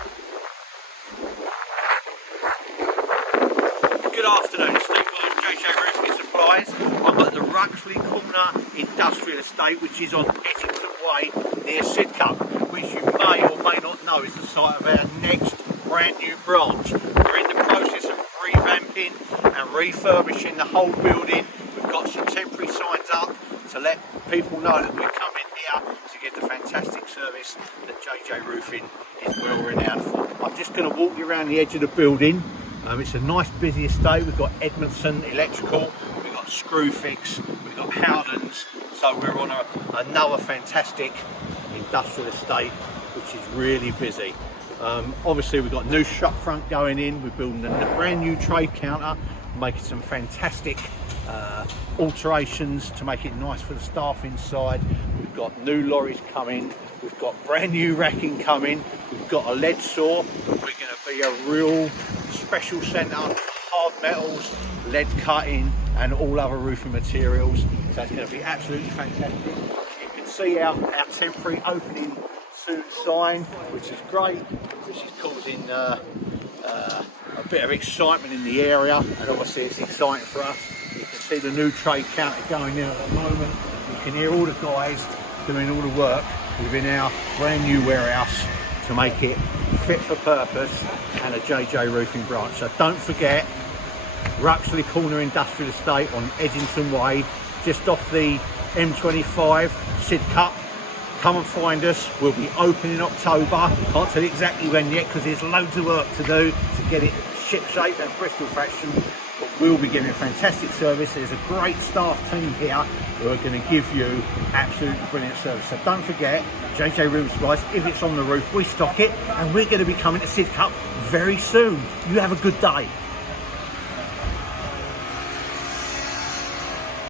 Good afternoon, Steve Wells, JJ Roofing Supplies. I'm at the Ruxley Corner Industrial Estate, which is on Edgington Way near Sidcup, which you may or may not know is the site of our next brand new branch. We're in the process of revamping and refurbishing the whole building. We've got some temporary signs up to let people know that we're coming here to give the fantastic service that JJ Roofing is well renowned for. I'm just going to walk you around the edge of the building. It's a nice busy estate. We've got Edgington Electrical, we've got Screwfix, we've got Howdens, so we're on another fantastic industrial estate which is really busy. Obviously we've got new shop front going in, we're building a brand new trade counter, making some fantastic alterations to make it nice for the staff inside. We've got new lorries coming, we've got brand new racking coming, we've got a lead saw, we're going to be a real special centre for hard metals, lead cutting and all other roofing materials, so it's going to be absolutely fantastic. You can see our temporary opening soon sign, which is great, which is causing a bit of excitement in the area, and obviously it's exciting for us. You can see the new trade counter going in at the moment. You can hear all the guys doing all the work within our brand new warehouse to make it fit for purpose and a JJ Roofing branch. So don't forget, Ruxley Corner Industrial Estate on Edgington Way, just off the M25, Sidcup. Come and find us. We'll be open in October. Can't tell you exactly when yet because there's loads of work to do to get it ship shape and Bristol fashion, but we'll be giving a fantastic service. There's a great staff team here who are going to give you absolutely brilliant service. So don't forget, JJ Roofing Supplies, if it's on the roof, we stock it, and we're going to be coming to Sidcup very soon. You have a good day.